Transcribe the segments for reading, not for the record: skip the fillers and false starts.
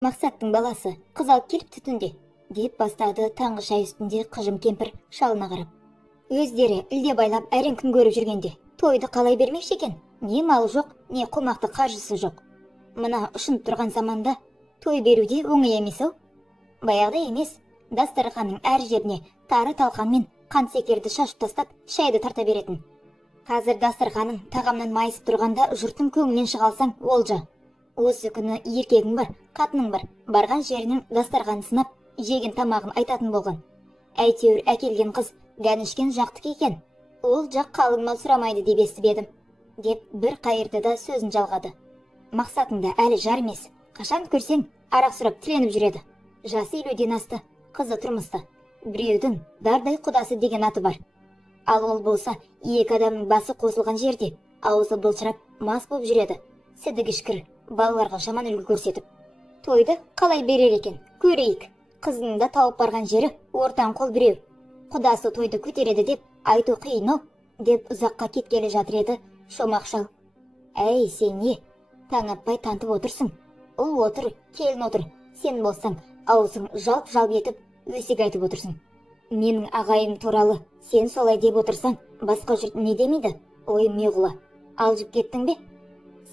Мақсаттың баласы қыз алып келіпті түнде, деп бастады таңғы шай үстінде қыжым кемпір шалына қарап. Өздері ілде байлап әрең күн көріп жүргенде тойды қалай бермекші екен? Не мал жоқ, не қомақты қаржысы жоқ. Мына ұшынып тұрған заманда той беруде оңай емес-ау. Баяғыда емес, дастарханның әр жеріне тары талқанмен қант секерді шашып тастап шайды тарта беретін. Қазір дастарханың тағамнан майысып тұрғанда жұрттың көңілінен шыға алсаң олжа. Осы күні еркегің бар, қатының бар, барған жерінің дастарханын сынап, жеген тамағын айтатын болған. Әйтеуір әкелген қыз дәнішкен жақтық екен. Ол жақ қалың мал сұрамайды деп естіп едім, деп бір қайырды да сөзін жалғады. Мақсатында әлі жар емес, қашан көрсең арақ сұрап тіленіп жүреді. Жасы 50-ден асты, қызы тұрмысты. Біреудің дардай құдасы деген аты бар. Ал ол болса, екі адамның басы қосылған жерде аузы былжырап мас болып жүреді. Сідігі ішкір, балаларға жаман үлгі көрсетіп. Тойды қалай берер екен, көрейік. Қызының да тауып барған жері ортан қол біреу. Құдасы тойды көтереді деп айту қиын-ау, деп ұзаққа кеткелі жатыр еді шомақ шал. Әй, сен не? Таң атпай тантып отырсың. Ұл отыр, келін отыр. Сен болсаң, аузың жалп-жалп етіп өсек айтып отырсың. Менің ағайым туралы сен солай деп отырсаң, басқа жұрт не демейді? Ой, меғұла, алжып кеттің бе?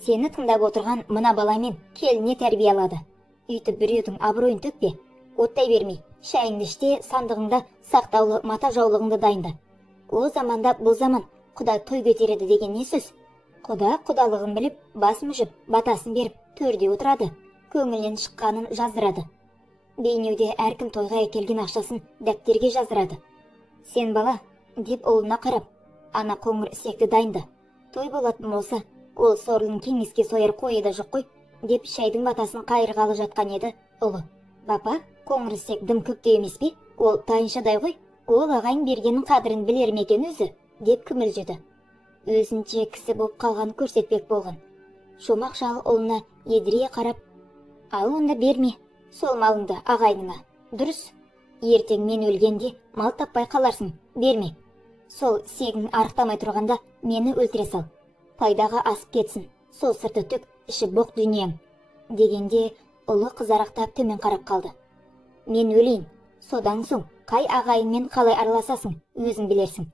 Сені тыңдап отырған мына баламен келіне тәрбие алады. Үйтіп біреудің абыройын төкпе. Оттай бермей, шайыңды іште, сандығыңда сақтаулы мата жаулығыңды дайында. О заманда бұл заман құда той көтереді деген не сөз? Құда құдалығын біліп, басын мүжіп, батасын беріп, төрде отырады. Көңілінен шыққанын жаздырады. Бейнеуде әркім тойға әкелген ақшасын дәптерге жаздырады. Сен бала, деп ұлына қарап, ана қоңыр ісекті дайында. Той болатын болса, ол сорлының кеңеске сойыр қойы да жоқ қой, деп шайдың батасын қайырғалы жатқан еді ұлы. Бапа, қоңыр ісек дым көкте емес пе? Ол тайыншадай ғой. Ол ағайын бергеннің қадірін білер ме екен өзі, деп күмілжіді. Өзінше кісі болып қалғанын көрсетпек болған. Шомақ шал ұлына едірие қарап, ал онда берме, сол малыңды ағайыныңа. Дұрыс, ертең мен өлгенде мал таппай қаларсың, берме. Сол сегің арықтамай тұрғанда мені өлтіре сал. Пайдаға асып кетсін, сол сырты түк, іші боқ дүнием. Дегенде ұлы қызарақтап төмен қарап қалды. Мен өлейін, содан соң қай ағайынмен қалай араласасың, өзің білерсің.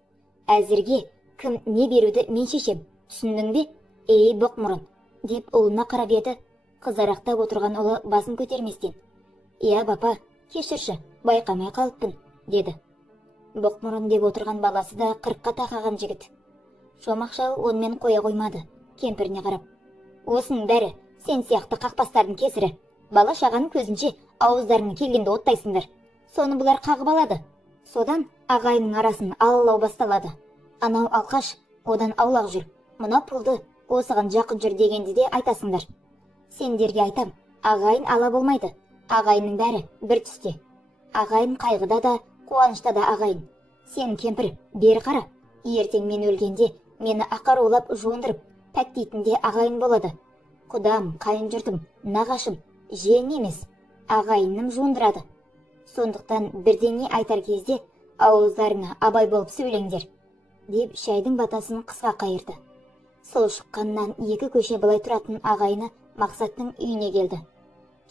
Әзірге кім не беруді мен шешем, түсіндің бе? Ей боқ мұрын, деп ұлына қарап еді. Қызарақтап отырған ұлы басын көтерместен. Иә бапа, кешірші, байқамай қалыппын, деді. Боқ мұрын деп отырған баласы да 40-қа тақаған жігіт. Шомақ шал онымен қоя қоймады, кемпіріне қарап. Осының бәрі сен сияқты қақпастардың кесірі. Бала шағаның көзінше ауыздарының келгенде оттайсыңдар. Соны бұлар қағып алады. Содан ағайынның арасын алалау басталады. Анау алқаш, одан аулақ жүр. Мына пұлды осыған жақын жүр дегенде де айтасыңдар. Сендерге айтам, ағайын ала болмайды. Ағайынның бәрі бір түсте. Ағайын қайғыда да, қуанышта да ағайын. Сен кемпір, бері қара. Ертең мен өлгенде мені ақарулап жуындырып, пәктейтінде ағайын болады. Құдам, қайын жұртым, нағашым, жиен емес, ағайыным жуындырады. Сондықтан бірдеңе айтар кезде ауыздарыңа абай болып сөйлеңдер, деп шайдың батасын қысқа қайырды. Сол шыққаннан 2 көше былай тұратын ағайыны Мақсаттың үйіне келді.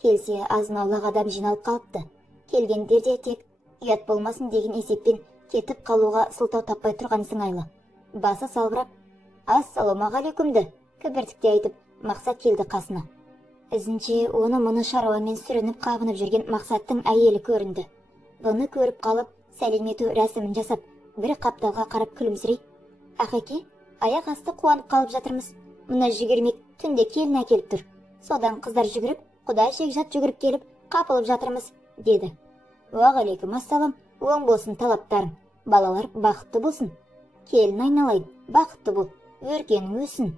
Келсе азын-аулақ адам жиналып қалыпты. Келгендер де тек ұят болмасын деген есеппен кетіп қалуға сылтау таппай тұрған сыңайлы. Басы салбырап, ассалаумағалейкумды кібіртікте айтып, Мақсат келді қасына. Ізінше оны мұны шаруамен сүрініп қабынып жүрген Мақсаттың әйелі көрінді. Бұны көріп қалып, сәлем ету рәсімін жасап, бір қапталға қарап күлімсірей. Ақеке, аяқ асты қуанып қалып жатырмыз. Мұны жүгірмек түнде келін әкеліп тұр. Содан қыздар жүгіріп, құдай шекжат жүгіріп келіп, қапылып жатырмыз, деді. Уағалейкум ассалам, оң болсын талаптарың. Балалар бақытты болсын. Келін айналайын, бақытты бол, өркенің өссін,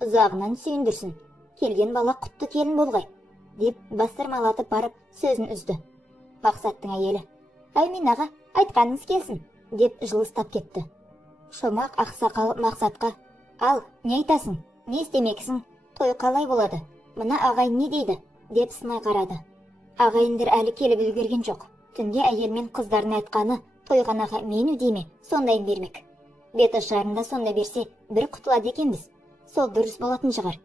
ұзағынан сүйіндірсін. Келген бала құтты келін болғай, деп бастырмалатып барып сөзін үзді. Мақсаттың әйелі, әумин аға, айтқаныңыз келсін, деп жылыстап кетті. Шомақ ақсақал Мақсатқа, ал, не айтасың, не істемексің, той қалай болады, мына ағайын не дейді, деп сынай қарады. Ағайындар әлі келіп үлгерген жоқ. Түнде әйелмен қыздарын айтқаны тойғанаға мен өдейме, сондайын бермек. Бет ашарында сонда берсе, бір құтылады екенбіз. Сол дұрыс болатын шығар.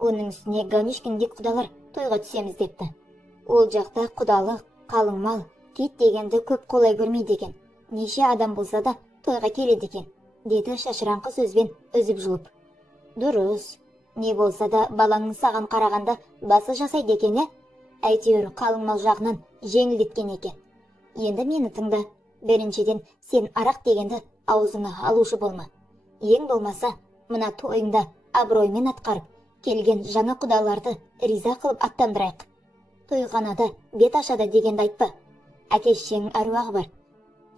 Оның үстіне Гаунишкиндей құдалар тойға түсеміз депті. Ол жақта құдалық, қалың мал, кет дегенді көп қолай көрмейді екен. Неше адам болса да тойға келеді екен, деді шашыраңқы сөзбен үзіп жұлып. Дұрыс. Не болса да балаңның саған қарағанда басы жасайды екен, әйтеуір қалың мал жағынан жеңілдеткен екен. Енді мені тыңда. Біріншіден, сен арақ дегенді аузыңа алушы болма. Ең болмаса, мына тойыңда абыроймен атқарып, келген жаңа құдаларды риза қылып аттандырайық. Тойханада бет ашады дегенді айтпа. Әке-шешеңнің әруағы бар.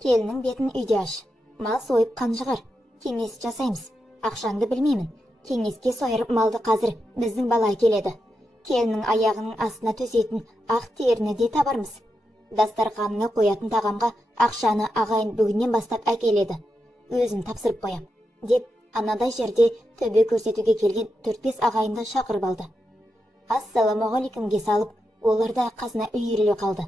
Келіннің бетін үйде аш. Мал сойып қанжығар. Кеңес жасаймыз. Ақшаңды білмеймін. Кеңеске сойырып малды қазір біздің бала келеді. Келіннің аяғының астына төсетін ақ теріні де табармыз. Дастарханыңа қоятын тағамға ақшаны ағайын бүгіннен бастап әкеледі. Өзім тапсырып қоям, деп анадай жерде төбе көрсетуге келген 4-5 ағайынды шақырып алды. Ассаламағалейкумге салып, олар да қасына үйіріле қалды.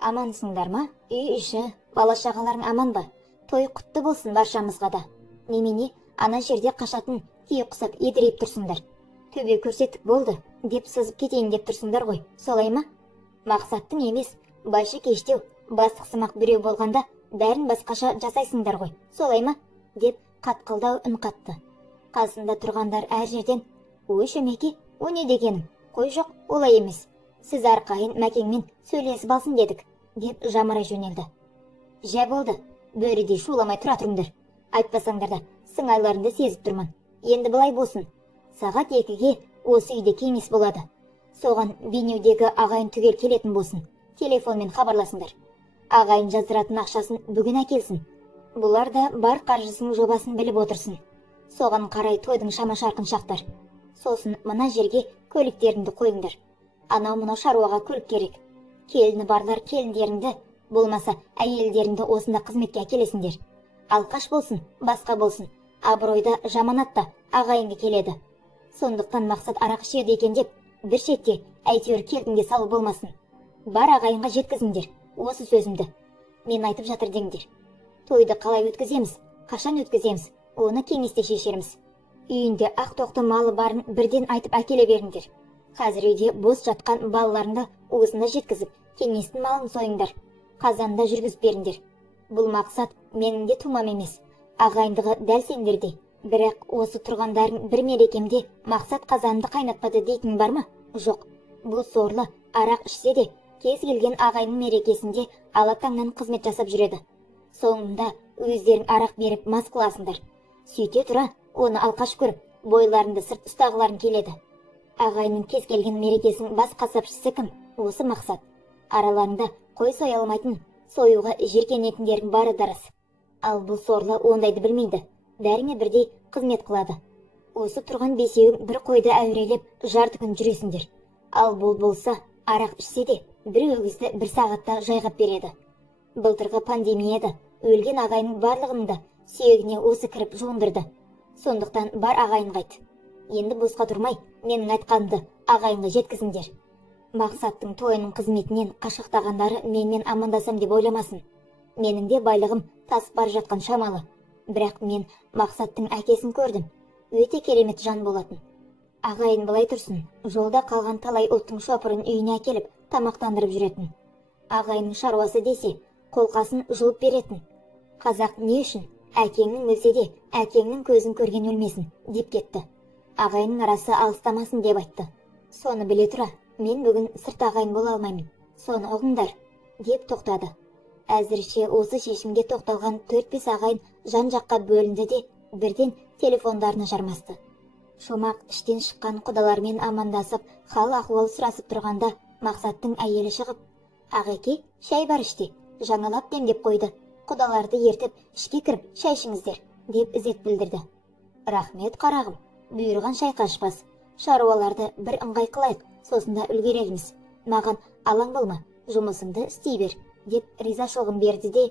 Амансыңдар ма? Үй іші, бала-шағаларың аман ба? Той құтты болсын баршамызға да. Немене, ана жерде қашатын кие құсап едірейіп тұрсыңдар. Төбе көрсетіп болды, деп сызып кетейін деп тұрсыңдар ғой, солай ма? Мақсаттың емес, байшы кештеу, бастықсымақ біреу болғанда бәрін басқаша жасайсыңдар ғой, солай ма? Деп қатқылдау үн қатты. Қасында тұрғандар әр жерден, ой шөмеке, о не дегенің? Қой жоқ, олай емес. Сіз арқайын мәкеңмен сөйлесіп алсын дедік, деп жамырай жөнелді. Жә болды, бөрідей шуламай тұра тұрыңдар. Айтпасаңдар да, сыңайларыңды сезіп тұрмын. Енді былай болсын. Сағат 2-ге осы үйде кеңес болады. Соған бейнеудегі ағайын түгел келетін болсын. Телефонмен хабарласыңдар. Ағайын жаздыратын ақшасын бүгін әкелсін. Бұлар да бар қаржысының жобасын біліп отырсын. Соған қарай тойдың шама-шарқын шақтар. Сосын мына жерге көліктеріңді қойыңдар. Анау мынау шаруаға көлік керек. Келіні барлар келіндеріңді, болмаса әйелдеріңді осында қызметке әкелесіңдер. Алқаш болсын, басқа болсын, абыройда жаманатта ағайынға келеді. Сондықтан мақсат арақ ішеді екен деп, бір шетте әйтеуір келтінге салу болмасын. Бар ағайынға жеткізіңдер, осы сөзімді. Мен айтып жатыр деңдер. Тойды қалай өткіземіз, қашан өткіземіз, оны кеңесте шешеріміз. Үйінде ақ тоқты малы барын бірден айтып әкеле беріңдер. Қазір үйде бос жатқан балаларыңды уысында жеткізіп, кеңестің малын сойыңдар. Қазанда жүргізіп беріңдер. Бұл мақсат менің де тумам емес. Ағайындығы дәл сендердей. Бірақ осы тұрғандардың бір мерекемде мақсат қазанды қайнатпады дейтін бар ма? Жоқ. Бұл сорлы арақ ішсе де, кез келген ағайынның мерекесінде алатаңнан қызмет жасап жүреді. Соңында өздерің арақ беріп мас қыласыңдар. Сөйте тұра, оны алқаш көріп, бойларыңды сырт ұстағыларың келеді. Ағайынның кез келген мерекесінің бас қасапшысы кім? Осы мақсат. Араларында қой соя алмайтын, союға жеркенетіндердің бары дарыс. Ал бұл сорлы ондайды білмейді. Бәріңе бірдей қызмет қылады. Осы тұрған бесеуің бір қойды әурелеп жарты күн жүресіңдер. Ал бұл болса, арақ ішсе де, бір өгізді бір сағатта жайғап береді. Былтырғы пандемияда өлген ағайынның барлығының да сүйегіне осы кіріп жуындырды. Сондықтан бар ағайын қайт. Енді босқа тұрмай, менің айтқанымды ағайынға жеткізіңдер. Мақсаттың тойының қызметінен қашықтағандары менімен амандасам деп ойламасын. Менің де байлығым тасып бар жатқан шамалы. Бірақ мен Мақсаттың әкесін көрдім. Өте керемет жан болатын. Ағайын былай тұрсын, жолда қалған талай ұлттың шопырын үйіне әкеліп, тамақтандырып жүретін. Ағайынның шаруасы десе, қолқасын жұлып беретін. Қазақ не үшін? Әкеңнің өлсе де, әкеңнің көзін көрген өлмесін, деп кетті. Ағайынның арасы алыстамасын деп айтты. Соны біле тұра, мен бүгін сырт ағайын бола алмаймын. Соны ұғыңдар, деп тоқтады. Әзірше осы шешімге тоқталған 4-5 ағайын жан-жаққа бөлінді де, бірден телефондарына жармасты. Шомақ іштен шыққан құдалармен амандасып, хал ахуал сұрасып тұрғанда Мақсаттың әйелі шығып, «Ағеке, шай бар іште, жаңалап демдеп қойды. Құдаларды ертіп, ішке кіріп, шай ішіңіздер», деп ізет білдірді. «Рахмет қарағым, бұйырған шай қашпас. Шаруаларды бір ыңғай қылайық, сосында үлгерерміз. Маған алаң болма, жұмысыңды істей бер», деп ризашылығын берді де,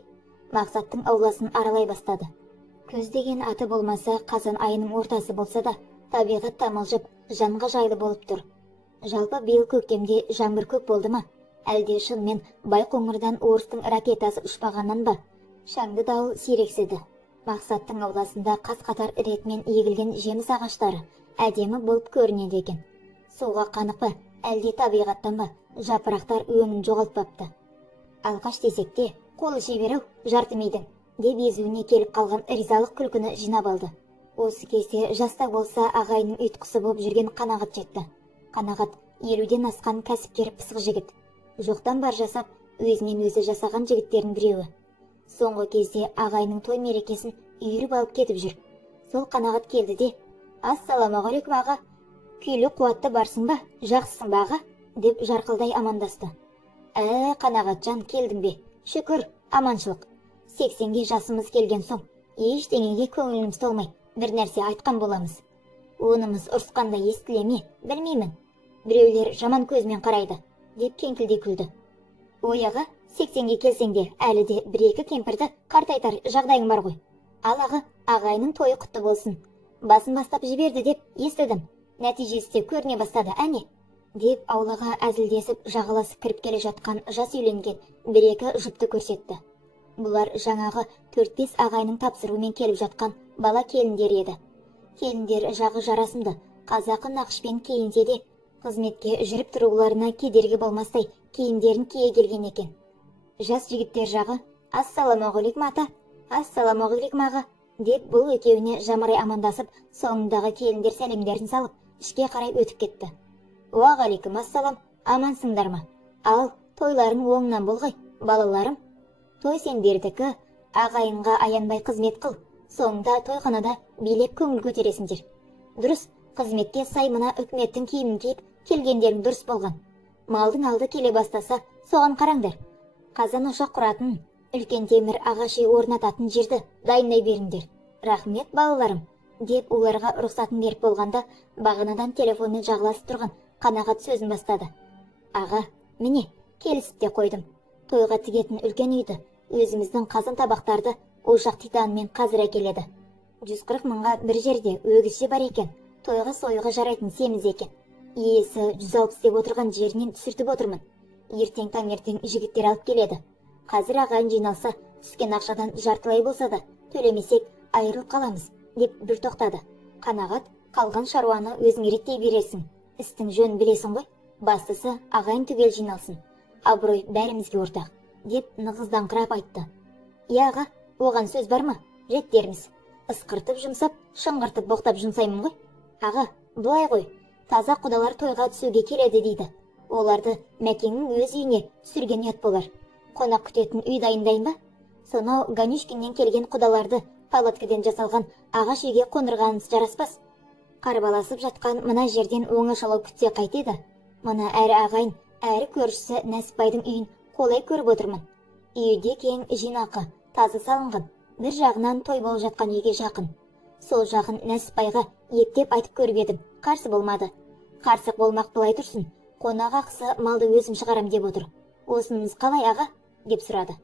Мақсаттың ауласын аралай бастады. Көз деген аты болмаса, қазан айының ортасы болса да, табиғат тамылжып, жанға жайлы болып тұр. Жалпы биыл көктемде жаңбыр көп болды ма? Әлде шынымен Байқоңырдан орыстың ракетасы ұшпағаннан ба? Шаңды дауыл сирекседі. Мақсаттың ауласында қас-қатар ретмен егілген жеміс ағаштары әдемі болып көрінеді екен. Суға қанық па, әлде табиғаттан ба, жапырақтар өңін жоғалтпапты. Алқаш десек те, қолы шебер-ау, жарты мидың, деп езуіне келіп қалған ризалық күлкіні жинап алды. Осы кезде жаста болса ағайының ұйтқысы болып жүрген Қанағат жетті. Қанағат 50-ден асқан кәсіпкер пысық жігіт. Жоқтан бар жасап, өзінен өзі жасаған жігіттердің біреуі. Соңғы кезде ағайының той мерекесін үйіріп алып кетіп жүр. Сол Қанағат келді де: «Ассаламағалейкум аға, күйлі қуатты барсың ба, жақсысың ба аға?» деп жарқылдай амандасты. Қанағатжан, келдің бе? Шүкір, аманшылық. 80-ге жасымыз келген соң, ештеңеге көңіліміз толмай, бір нәрсе айтқан боламыз. Онымыз ұрысқанда естіле ме, білмеймін. Біреулер жаман көзмен қарайды, деп кеңкілдей күлді. Ой аға, 80-ге келсең де, әлі де бір-екі кемпірді қартайтар жағдайың бар ғой. Ал аға, ағайының тойы құтты болсын. Басын бастап жіберді деп естідім. Нәтижесі де көріне бастады, әне? Деп аулаға әзілдесіп жағаласып кіріп келе жатқан жас үйленген бір-екі жұпты көрсетті. Бұлар жаңағы 4-5 ағайының тапсыруымен келіп жатқан бала келіндер еді. Келіндер жағы жарасымды, қазақы нақышпен киінсе де, қызметке жүріп тұруларына кедергі болмастай киімдерін кие келген екен. Жас жігіттер жағы: «Ассаламағалейкум ата, ассаламағалейкум аға», деп бұл екеуіне жамырай амандасып, соңындағы келіндер сәлемдерін салып, ішке қарай өтіп кетті. «Уағалейкум ассалам, амансыңдар ма? Ал, тойларың оңынан болғай, балаларым. Той сендердікі, ағайынға аянбай қызмет қыл, соңында тойханада билеп көңіл көтересіңдер. Дұрыс, қызметке сай мына үкіметтің киімін киіп келгендерің дұрыс болған. Малдың алды келе бастаса, соған қараңдар. Қазан ошақ құратын, үлкен темір ағаши орнататын жерді дайындай беріңдер. Рахмет балаларым», деп оларға рұқсатын беріп болғанда, бағанадан телефонмен жағыласып тұрған Қанағат сөзін бастады. «Аға, міне, келісіп те қойдым. Тойға тігетін үлкен үйді, өзіміздің қазан табақтарды ошақ титанымен қазір әкеледі. 140 мыңға бір жерде өгізше бар екен, тойға сойуға жарайтын семіз екен. Иесі 160 деп отырған жерінен түсіртіп отырмын. Ертең таңертең жігіттер алып келеді. Қазір ағайын жиналса, түскен ақшадан жартылай болса да, төлемесек айырылып қаламыз», деп бір тоқтады. Қанағат: «Қалған шаруаны өзің реттей бересің. Істің жөнін білесің ғой. Бастысы ағайын түгел жиналсын. Абырой бәрімізге ортақ», деп нығыздаңқырап айтты. «Иә аға, оған сөз бар ма? Реттерміз. Ысқыртып жұмсап, шыңғыртып боқтап жұмсаймын ғой. Аға, былай ғой, таза құдалар тойға түсуге келеді дейді. Оларды Мәкеңнің өз үйіне түсірген ұят болар. Қонақ күтетін үй дайындайын ба? Сонау Ганюшкиннен келген құдаларды палаткадан жасалған ағаш үйге қондырғанымыз жараспас. Қарбаласып жатқан мына жерден оңашалау күтсе қайтеді? Мына әрі ағайын, әрі көршісі Нәсіпбайдың үйін қолай көріп отырмын. Үйде кең, жинақы, тазы салынған, бір жағынан той болып жатқан үйге жақын. Сол жағын Нәсіпбайға ептеп айтып көріп едім, қарсы болмады. Қарсық болмақ былай тұрсын, қонақ ақысы малды өзім шығарам деп отыр. Осынымыз қалай аға?» деп сұрады.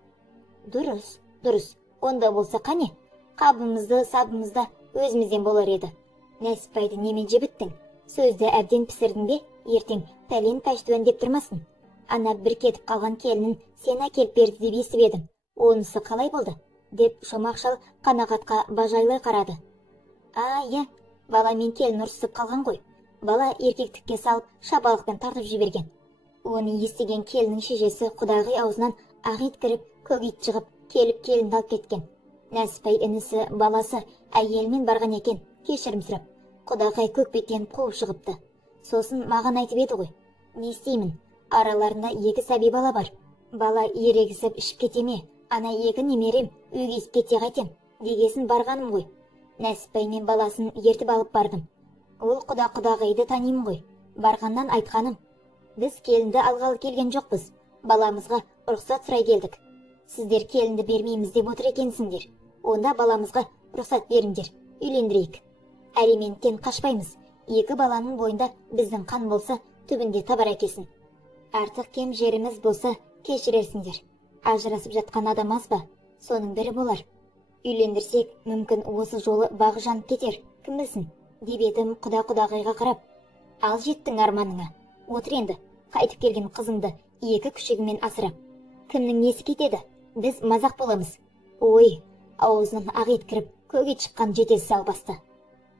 «Дұрыс, дұрыс, онда болса қане? Қабымызды, сабымызда өзімізден болар еді. Нәсіпбайды немен жебіттің? Сөзді әбден пісірдің бе? Ертең пәлен пәштуан деп тұрмасын. Ана бір кетіп қалған келінін сен әкеліп берді деп естіп едім. Онысы қалай болды?» деп шомақ шал Қанағатқа бажайлай қарады. «Иә, бала мен келін ұрсысып қалған ғой. Бала еркектікке салып шабалықпен тартып жіберген. Оны естіген келіннің шешесі құдағи аузынан ақ ит кіріп, көк ит шығып, келіп келінді алып кеткен. Нәсіпбай інісі, баласы әйелімен барған екен, кешірім сұрап. Құдағай көкбеттен қуып шығыпты. Сосын маған айтып еді ғой. Не істеймін? Араларында 2 сәби бала бар. Бала ерегісіп ішіп кете ме? Ана 2 немерем өгейсіп кете қайтем дегесін барғаным ғой. Нәсіпбай мен баласын ертіп алып бардым. Ол құдағайды танимын ғой. Барғаннан айтқаным: біз келінді алғалы келген жоқпыз. Баламызға рұқсат сұрай келдік. Сіздер келінді бермейміз деп отыр екенсіңдер. Онда баламызға рұқсат беріңдер, үйлендірейік. Алименттен қашпаймыз. 2 баланың бойында біздің қан болса, түбінде табар әкесін. Артық кем жеріміз болса, кешірерсіңдер. Ажырасып жатқан адам аз ба? Соның бірі болар. Үйлендірсек, мүмкін осы жолы бағы жанып кетер, кім білсін, деп едім құдағайға қарап. Ал жеттің арманыңа. Отыр енді, қайтып келген қызыңды 2 күшігімен асырап. Кімнің несі кетеді? Біз мазақ боламыз. Ой, аузынан ақ ет кіріп, көк ет шыққан жетесі албасты.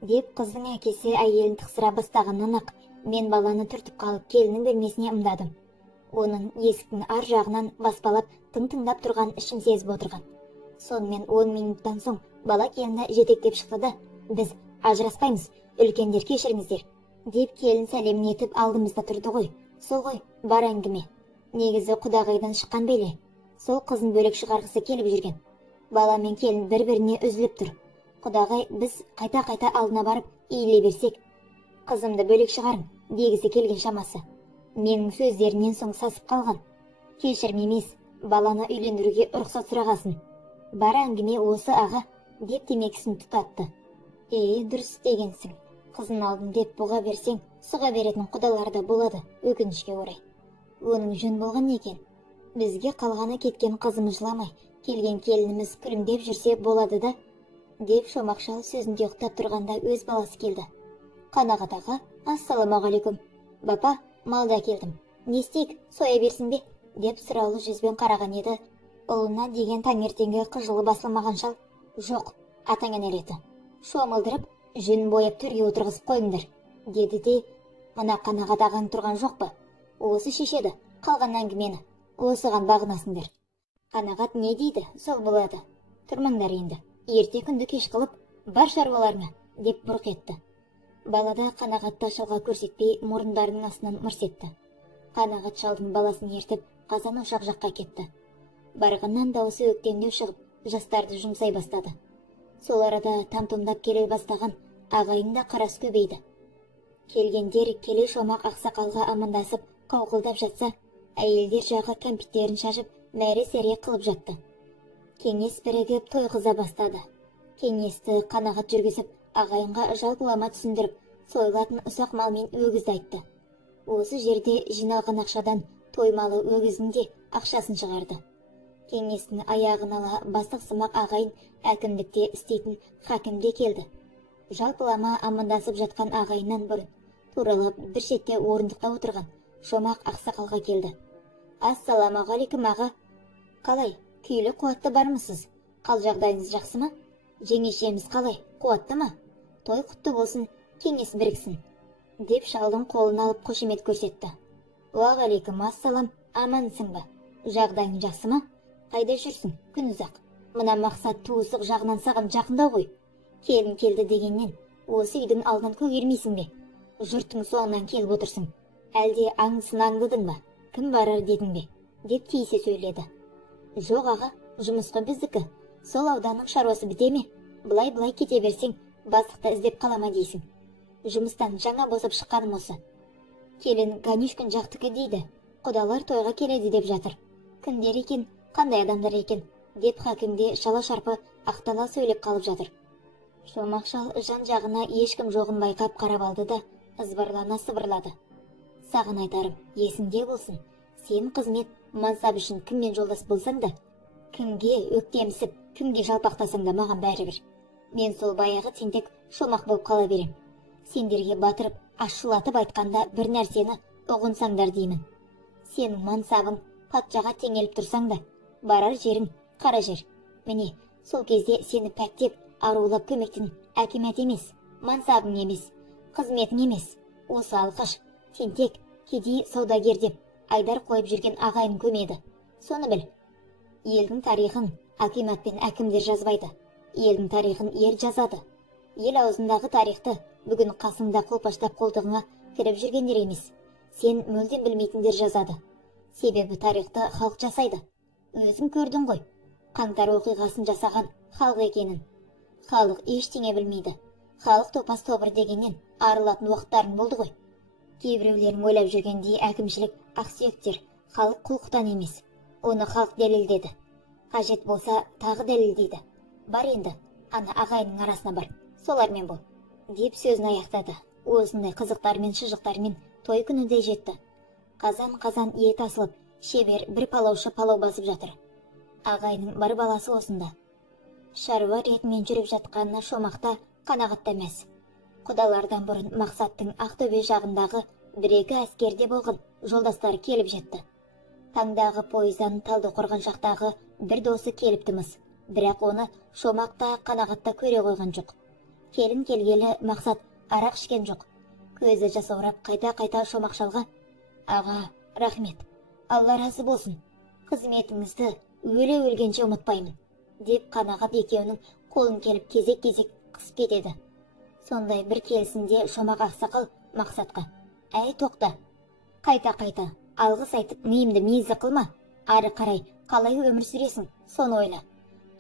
Деп қыздың әкесі әйелін тықсыра бастағаннан ақ, мен баланы түртіп қалып келінің бөлмесіне ымдадым. Оның есіктің ар жағынан баспалап тың-тыңдап тұрған ішім сезіп отырған. Сонымен 10 минуттан соң бала келіні жетектеп шықты да: "Біз ажыраспаймыз, үлкендер кешіріңіздер", деп келін сәлемін етіп алдымызда тұрды ғой. Сол ғой, бар әңгіме. Негізі құдағайдан шыққан бейли. Сол қызын бөлек шығарғысы келіп жүрген. Бала мен келін бір-біріне үзіліп тұр. Құдағай біз қайта-қайта алдына барып иіле берсек, "Қызымды бөлек шығарың" дегісі келген шамасы. Менің сөздерінен соң сасып қалған. "Кешірім емес, баланы үйлендіруге рұқсат сұрағасын. Бар әңгіме осы аға", деп темекісін тұтатты. Дұрыс дегенсің. Қызын алдым деп бұға берсең, сұға беретін құдалар да болады, өкінішке орай. Оның жөн болған екен. Бізге қалғаны кеткен қызымыз жыламай, келген келініміз күлімдеп жүрсе болады да, деп Шомақ шал сөзінде ұқтап тұрғанда өз баласы келді. "Қанағат аға, ассаламағалейкум. Бапа, малда келдім. Не істейік, соя берсін бе?" деп сұраулы жүзбен қараған еді. Ұлына деген таңертеңгі қыжылы басылмаған шал: "Жоқ, атаңа нәлеті. Шомылдырып, жүн бояп төрге отырғызып қойыңдар", деді де: "Мына Қанағат ағаң тұрған жоқ па? Осы шешеді, қалған әңгімені. Осыған бағынасыңдар." "Қанағат не дейді, сол болады. Тұрмаңдар енді. Ерте күнді кеш қылып, бар шаруаларыңа", деп бұрқ етті. Балада Қанағатты шалға көрсетпей мұрындарының астынан мырс етті. Қанағат шалдың баласын ертіп қазан ошақ жаққа кетті. Барғаннан дауысы өктемдеу шығып, жастарды жұмсай бастады. Сол арада там-тұмдап келе бастаған ағайын да қарас көбейді. Келгендер келе Шомақ ақсақалға амандасып қауқылдап жатса, әйелдер жағы кәмпиттерін шашып, мәре-сәре қылып жатты. Кеңес бірігіп тойғыза бастады. Кеңесті Қанағат жүргізіп, ағайынға жалпылама түсіндіріп, сойылатын ұсақ мал мен өгізді айтты. Осы жерде жиналған ақшадан тоймалы өгіздің де ақшасын шығарды. Кеңестің аяғын ала бастық сымақ ағайын әкімдікте істейтін хакімде келді. Жалпылама амандасып жатқан ағайыннан бұрын туралап бір шетте орындықта отырған Шомақ ақсақалға келді. "Ассаламағалейкум аға. Қалай, күйлі қуатты бармысыз? Қал жағдайыңыз жақсы ма? Жеңешеміз қалай, қуатты ма? Той құтты болсын, кеңес біріксін", деп шалдың қолын алып қошемет көрсетті. "Уағалейкум ассалам, амансың ба? Жағдайың жақсы ма? Қайда жүрсің, күн ұзақ? Мына Мақсат туысық жағынан саған жақындау ғой. Келін келді дегеннен, осы үйдің алдын көгермейсің бе? Жұрттың соңынан келіп отырсың. Әлде аңдысын аңдыдың ба? Кім барар дедің бе?" деп тиісе сөйледі. "Жоқ аға, жұмыс қой біздікі. Сол ауданның шаруасы біте ме? Былай кете берсең, бастықты іздеп қалама дейсің. Жұмыстан жаңа босып шыққаным осы. Келін Ганюшкин жақтікі дейді. Құдалар тойға келеді деп жатыр. Кімдер екен, қандай адамдар екен?" деп хакімде шала-шарпы ақтала сөйлеп қалып жатыр. Шомақ шал жан-жағына ешкім жоғын байқап қарап алды да ызбарлана сыбырлады. "Саған айтарым, есіңде болсын. Сен қызмет, мансап үшін кіммен жолдас болсаң да, кімге өктемсіп, кімге жалпақтасаң да маған бәрібір. Мен сол баяғы тентек Шомақ болып қала берем. Сендерге батырып, ашшылатып айтқанда бір нәрсені ұғынсаңдар деймін. Сенің мансабың патшаға теңеліп тұрсаң да, барар жерің қара жер. Міне, сол кезде сені пәктеп, арулап көмектің әкемет емес, мансабың емес, қызметің емес. Осы алқаш, тентек, кедей саудагер деп айдар қойып жүрген ағайын көмеді. Соны біл. Елдің тарихын акимат пен әкімдер жазбайды. Елдің тарихын ер жазады. Ел аузындағы тарихты бүгін қасыңда қолпаштап қолтығыңа кіріп жүргендер емес, сен мүлдем білмейтіндер жазады. Себебі тарихты халық жасайды. Өзің көрдің ғой, қаңтар оқиғасын жасаған халық екенін. Халық ештеңе білмейді. Халық топас тобыр дегеннен арылатын уақыттарын болды ғой. Кейбіреулерін ойлап жүргендей әкімшілік ақсүйектер халық құлықтан емес, оны халық дәлелдеді. Қажет болса тағы дәлелдейді. Бар енді, ана ағайынның арасына бар, солармен бол", деп сөзін аяқтады. Осындай қызықтармен шыжықтармен той күні де жетті. Қазан ет асылып, шебер бір палаушы палау басып жатыр. Ағайынның бар баласы осында. Шаруа ретімен жүріп жатқанына Шомақта Қанағатта емес. Құдалардан бұрын Мақсаттың Ақтөбе жағындағы бір-екі әскерде болған жолдастары келіп жетті. Таңдағы пойыздан Талдықорған жақтағы бір досы келіптіміз. Бірақ оны Шомақта Қанағатта көре қойған жоқ. Келін келгелі Мақсат арақ ішкен жоқ. Көзі жасаурап қайта-қайта Шомақ шалға: "Аға, рахмет. Алла разы болсын. Қызметіңізді өле-өлгенше ұмытпаймын, деп қанағат екеуінің қолын келіп кезек-кезек қысып кетеді. Сондай бір келісінде Шомақ ақсақал Мақсатқа: «Әй, тоқта! Қайта-қайта алғыс айтып миымды мезі қылма. Ары қарай қалай өмір сүресің, соны ойла.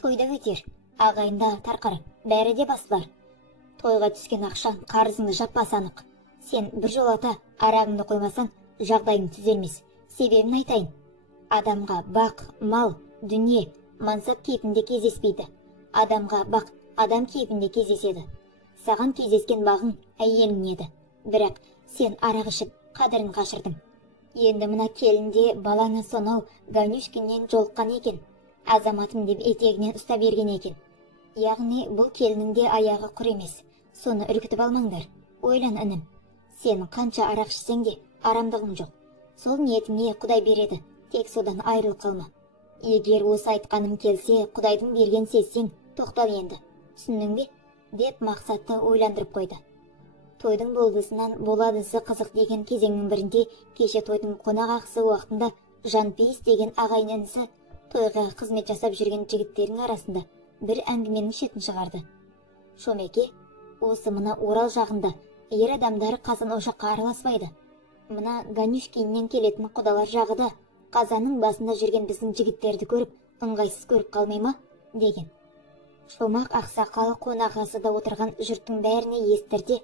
Тойда өтер, ағайында тарқар, бәрі де басылар. Тойға түскен ақшаң қарызыңды жаппасы анық. Сен бір жолата арағыңды қоймасаң, жағдайың түзелмес. Себебін айтайын. Адамға бақ, мал, дүние, мансап кейпінде кездеспейді. Адамға бақ, адам кейпінде кездеседі. Саған кездескен бағың әйелің еді. Бірақ сен арақ ішіп қадірін қашырдың. Енді мына келінде баланы сонау Ганюшкиннен жолыққан екен. Азаматым деп етегінен ұстап берген екен. Яғни бұл келінінде аяғы құр емес. Соны үркітіп алмаңдар. Ойлан, інім. Сен қанша арақ ішсең де арамдығың жоқ. Сол ниетіңе Құдай береді. Тек содан айырылып қалма. Егер осы айтқаным келсе, Құдайдың берген сезсең, тоқтал енді. Түсіндің бе? Деп Мақсатты ойландырып қойды. Тойдың болдысынан боладысы қызық деген кезеңнің бірінде кеше тойдың қонақ ақысы уақытында Жанпейіс деген ағайын інісі тойға қызмет жасап жүрген жігіттердің арасында бір әңгіменің шетін шығарды. Шомеке, осы мына Орал жағында ер адамдар қазан ошаққа араласпайды. Мына Ганюшкиннен келетін құдалар жағы да қазанның басында жүрген біздің жігіттерді көріп, ыңғайсыз көріп қалмай ма? Деген. Шомақ ақсақал қонақасыда отырған жұрттың бәріне естірде: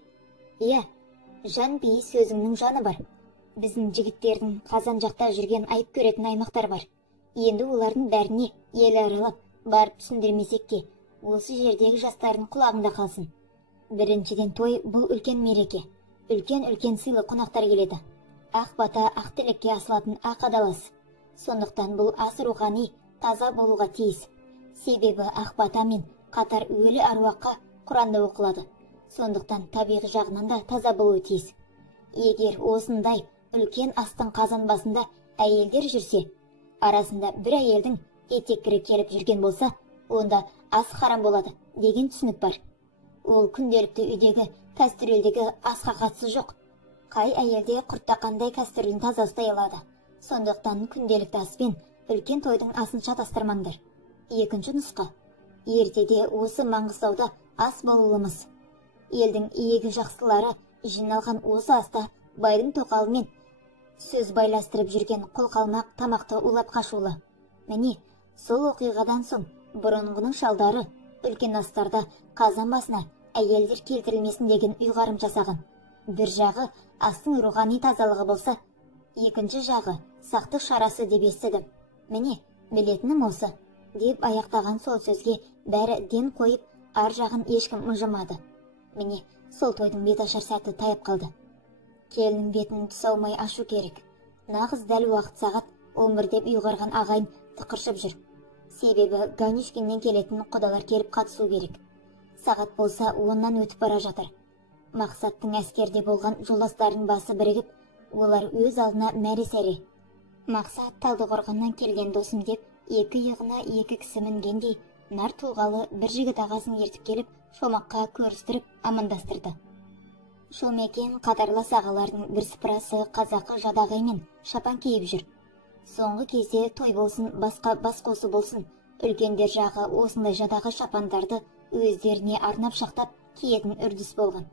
«Иә, Жанпейіс сөзіңнің жаны бар. Біздің жігіттердің қазан жақта жүрген айып көретін аймақтар бар. Енді олардың бәріне ел аралап барып түсіндірмесек те, осы жердегі жастардың құлағында қалсын. Біріншіден, той бұл үлкен мереке. Үлкен сыйлы қонақтар келеді. Ақ бата, ақ тілекке асылатын ақ адалас. Сондықтан бұл ас рухани, таза болуға тиіс. Себебі ақ батамен қатар өлі аруаққа Құранда оқылады. Сондықтан табиғи жағынан да таза болуы тиіс. Егер осындай үлкен астың қазан басында әйелдер жүрсе, арасында бір әйелдің етеккірі келіп жүрген болса, онда ас харам болады деген түсінік бар. Ол күнделікті үйдегі кәстрөлдегі асқа қатысы жоқ. Қай әйелде құрттақандай кәстрөлін таза ұстай алады. Сондықтан күнделікті аспен үлкен тойдың асын шатастырмаңдар. Екінші нұсқа. Ертеде осы Маңғыстауда ас болуымыз. Елдің иегі жақсылары жиналған осы аста байдың тоқалымен сөз байластырып жүрген қолқалмақ тамақты улап қашулы. Міне, сол оқиғадан соң бұрынғының шалдары үлкен астарда қазан басына әйелдер келтірілмесін деген ұйғарым жасаған. Бір жағы астың рухани тазалығы болса, екінші жағы сақтық шарасы деп естідім. Міне, білетінім осы, деп аяқтаған сол сөзге бәрі ден қойып, ар жағын ешкім мұжымады. Міне, сол тойдың беташар сәті тайып қалды. Келінің бетін тұсаумай ашу керек. Нағыз дәл уақыт сағат 11 деп ұйғарған ағайын тықыршып жүр. Себебі Ганюшкиннен келетін құдалар келіп қатысу керек. Сағат болса 10-нан өтіп бара жатыр. Мақсаттың әскерде болған жолдастарының басы бірігіп, олар өз алдына мәре-сәре. Мақсат Талдықорғаннан келген досым деп, екі иығына екі кісі мінгендей, нар тұлғалы бір жігіт ағасын ертіп келіп, Шомаққа көрістіріп амандастырды. Шомекен қатарлас ағалардың бірсыпырасы қазақы жадағаймен шапан киіп жүр. Соңғы кезде той болсын, басқа бас қосу болсын, үлкендер жағы осындай жадағы шапандарды өздеріне арнап шақтап киетін үрдіс болған.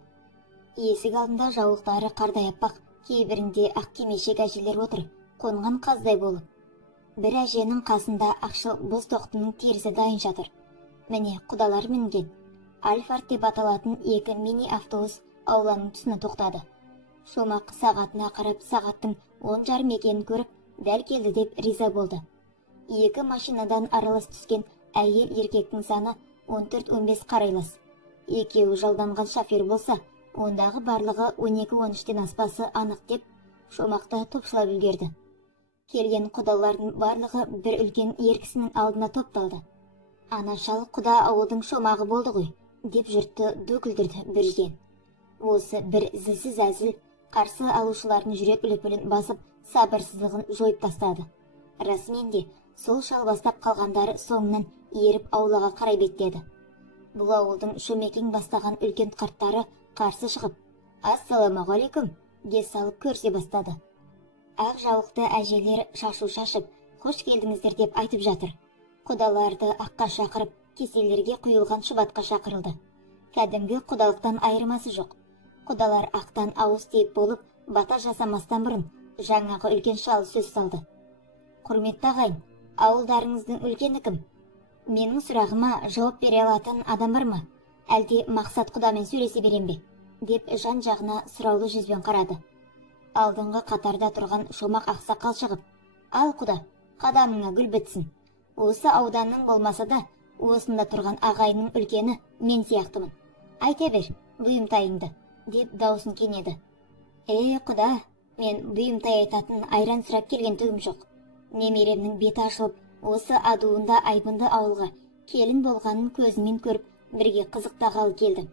Есік алдында жаулықтары қардай аппақ, кейбірінде ақ кимешек әжелер отыр, қонған қаздай болып. Бір әженің қасында ақшыл боз тоқтының терісі дайын жатыр. Міне, құдалар мінген. Альфард деп аталатын екі мини автобус ауланың тұсына тоқтады. Шомақ сағатына қарап, сағаттың 10:30 екенін көріп, дәл келді деп риза болды. Екі машинадан аралас түскен әйел еркектің саны 14-15 қарайлас. Екеуі жалданған шофер болса, ондағы барлығы 12-13-тен аспасы анық деп Шомақта топшылап үлгерді. Келген құдалардың барлығы бір үлкен еркісінің алдына топталды. Ана шал құда ауылдың Шомағы болды ғой, деп жұртты ду күлдірді бірден. Осы бір зілсіз әзіл қарсы алушылардың жүрек лүпілін басып, сабырсыздығын жойып тастады. Расымен де сол шал бастап қалғандары соңынан еріп аулаға қарай беттеді. Бұл ауылдың Шомекең бастаған үлкен қарттары қарсы шығып, «Ассаламағалейкум» де салып көрсе бастады. ақ жаулықты әжелер шашу шашып, қош келдіңіздер деп айтып жатыр. Құдаларды аққа шақырып, кеселерге құйылған шұбатқа шақырылды. Кәдімгі құдалықтан айырмасы жоқ. Құдалар ақтан ауыз тиіп болып, бата жасамастан бұрын жаңағы үлкен шал сөз салды. Құрметті ағайын, ауылдарыңыздың үлкені кім? Менің сұрағыма жауап бере алатын адам бар ма? Әлде мақсат құдамен сөйлесе берем бе? Деп жан-жағына сұраулы жүзбен қарады. Алдыңғы қатарда тұрған шомақ ақсақал шығып, ал құда, қадамыңа гүл бітсін. Осы ауданның болмаса да, осында тұрған ағайынның үлкені мен сияқтымын. Айта бер, бұйымтайыңды, деп даусын кенеді. Құда, мен бұйымтай айтатын айран сұрап келген түгім жоқ. Немеремнің беті ашылып, осы адуында айбынды ауылға келін болғанын көзімен көріп, бірге қызықтағалы келдім.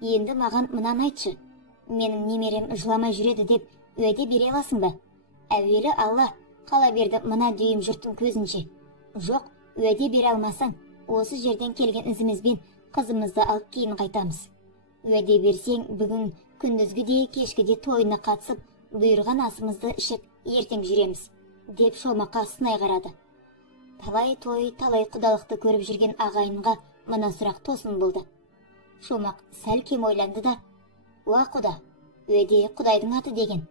Енді маған мынаны айтшы. Менің немерем жыламай жүреді деп уәде бере аласың ба? Әуелі Алла, қала берді мына дүйім жұрттың көзінше. Жоқ, уәде бере алмасаң, осы жерден келген ізімізбен қызымызды алып кейін қайтамыз. Уәде берсең, бүгін күндізгі де кешкі де тойына қатысып, бұйырған асымызды ішіп, ертең жүреміз, деп шомаққа сынай қарады. Талай той, талай құдалықты көріп жүрген ағайынға мына сұрақ тосын болды. Шомақ сәл кем ойланды да, уа құда, уәде құдайдың аты деген.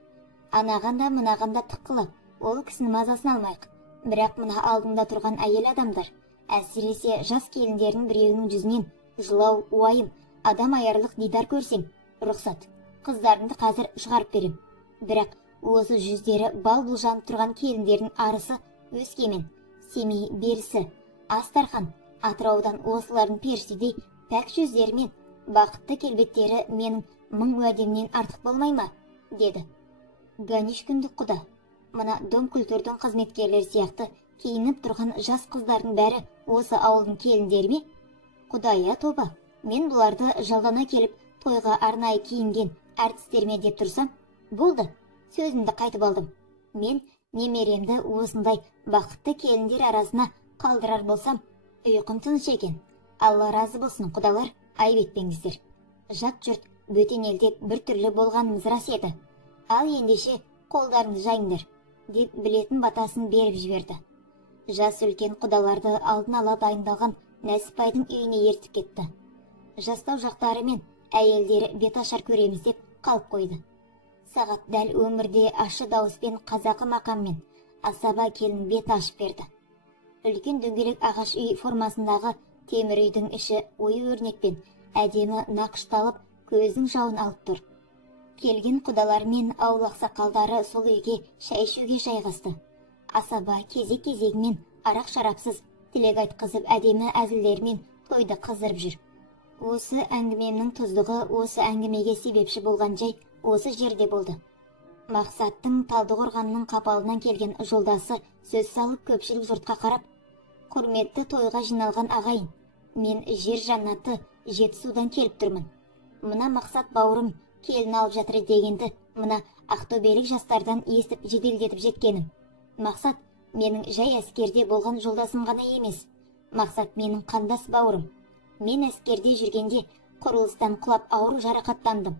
Анағанда мынағанда тыққылап, ол кісіні мазасын алмайық. Бірақ мына алдында тұрған әйел адамдар, әсіресе жас келіндердің біреуінің жүзінен жылау, уайым, адам аярлық дидар көрсең, рұқсат, қыздарымды қазір шығарып берем. Бірақ осы жүздері бал-бұл жанып тұрған келіндердің арысы Өскемен, Семей, Берісі, Астархан, Атыраудан осылардың періштедей пәк жүздері мен бақытты келбеттері менің 1000 уәдемнен артық болмай ма? Деді. Ганиш күндік құда. Мына дом күлтірдің қызметкерлері сияқты киініп тұрған жас қыздардың бәрі осы ауылдың келіндері ме? Құдая тоба, мен бұларды жалғана келіп тойға арнайы киінген әртістерме деп тұрсам, болды, сөзімді қайтып алдым. Мен немеремді осындай бақытты келіндер арасына қалдырар болсам, ұйқым тыныш екен. Алла разы болсын құдалар, айып етпеңіздер. Жат жұрт бөтен елде бір түрлі болғанымыз рас еді. Ал ендеше қолдарыңды жайыңдар, деп білетін батасын беріп жіберді. Жас үлкен құдаларды алдын ала дайындалған Нәсіпбайдың үйіне ертіп кетті. Жастау жақтары мен әйелдері бет ашар көреміз деп қалып қойды. Сағат дәл өмірде ашы дауыспен қазақы мақаммен асаба келін бет ашып берді. Үлкен дөңгелек ағаш үй формасындағы темір үйдің іші ою өрнекпен әдемі нақышталып, көздің жауын алып тұр. Келген құдалар мен ауыл ақсақалдары сол үйге шай ішуге жайғасты. Асаба кезек-кезегімен арақ-шарапсыз тілек айтқызып әдемі әзілдермен тойды қыздырып жүр. Осы әңгімемнің тұздығы, осы әңгімеге себепші болған жай осы жерде болды. Мақсаттың Талдықорғанның қапалынан келген жолдасы сөз салып көпшілік жұртқа қарап, құрметті тойға жиналған ағайын, мен жер жаннаты Жетісудан келіп тұрмын. Мына Мақсат бауырым келін алып жатыр дегенді мына ақтөбелік жастардан естіп жеделдетіп жеткенім. Мақсат менің жай әскерде болған жолдасым ғана емес. Мақсат менің қандас бауырым. Мен әскерде жүргенде құрылыстан құлап ауыр жарақаттандым.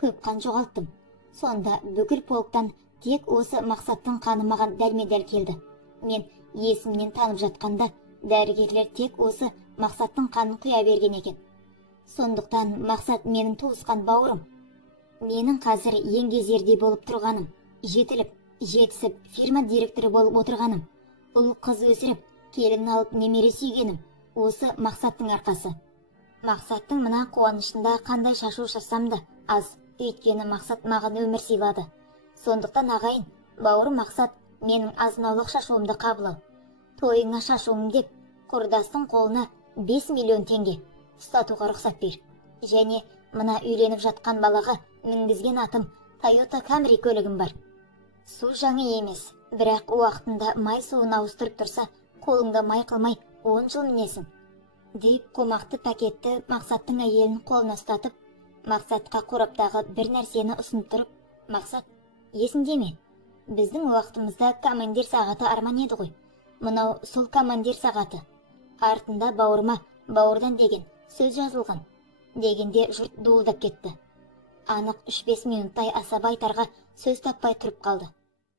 Көп қан жоғалттым. Сонда бүкіл полктан тек осы Мақсаттың қаны маған дәлме-дәл келді. Мен есімнен танып жатқанда дәрігерлер тек осы Мақсаттың қанын құя берген екен. Сондықтан Мақсат менің туысқан бауырым. Менің қазір еңгезердей болып тұрғаным, жетіліп, жетісіп, фирма директоры болып отырғаным, ұл қыз өсіріп, келін алып немере сүйгенім, осы Мақсаттың арқасы. Мақсаттың мына қуанышында қандай шашу шашсам да аз, өйткені Мақсат маған өмір сыйлады. Сондықтан ағайын, бауырым Мақсат менің азынаулық шашуымды қабылдау. Тойыңа шашуым деп, құрдастың қолына 5 миллион теңге ұстатуға рұқсат бер. Және мына үйленіп жатқан балаға мінгізген атым Toyota Camry көлігім бар. Су жаңы емес, бірақ уақытында май суын ауыстырып тұрса, қолыңда май қылмай 10 жыл мінесің. Деп қомақты пакетті Мақсаттың әйелін қолына ұстатып, Мақсатқа қораптағы бір нәрсені ұсынып тұрып, Мақсат, есіңде ме? Біздің уақытымызда командир сағаты арман еді ғой. Мынау сол командир сағаты. Артында бауырма, бауырдан деген сөз жазылған. Дегенде жұрт дуылдап кетті. Анық 3-5 минуттай асаба айтарға сөз таппай тұрып қалды.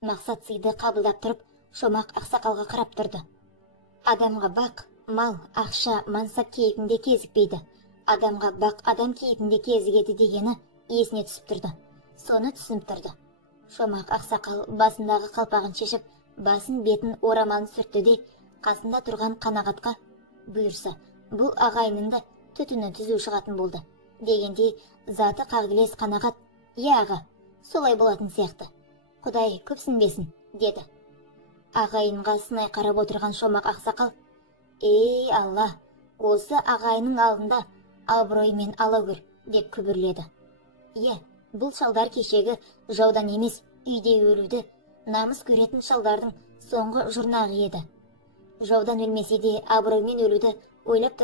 Мақсат сыйды қабылдап тұрып, Шомақ ақсақалға қарап тұрды. Адамға бақ, мал, ақша, мансап кейпінде кезікпейді. Адамға бақ, адам кейпінде кезігеді дегені есіне түсіп тұрды. Соны түсініп тұрды. Шомақ ақсақал басындағы қалпағын шешіп, басын бетін орамалын сүртті де, қасында тұрған Қанағатқа: «Бұйырса, бұл ағайынның да түтіні түзу шығатын болды» дегендей, заты қағілез Қанағат: «Иә аға, солай болатын сияқты. Құдай көпсінбесін» деді. Ағайынға сынай қарап отырған Шомақ ақсақал: «Ей Алла, осы ағайынның алдында абыроймен ала көр» деп күбірледі. Иә, бұл шалдар кешегі жаудан емес, үйде өлуді намыс көретін шалдардың соңғы жұрнағы еді. Жаудан өлмесе де абыроймен өлуді ойлап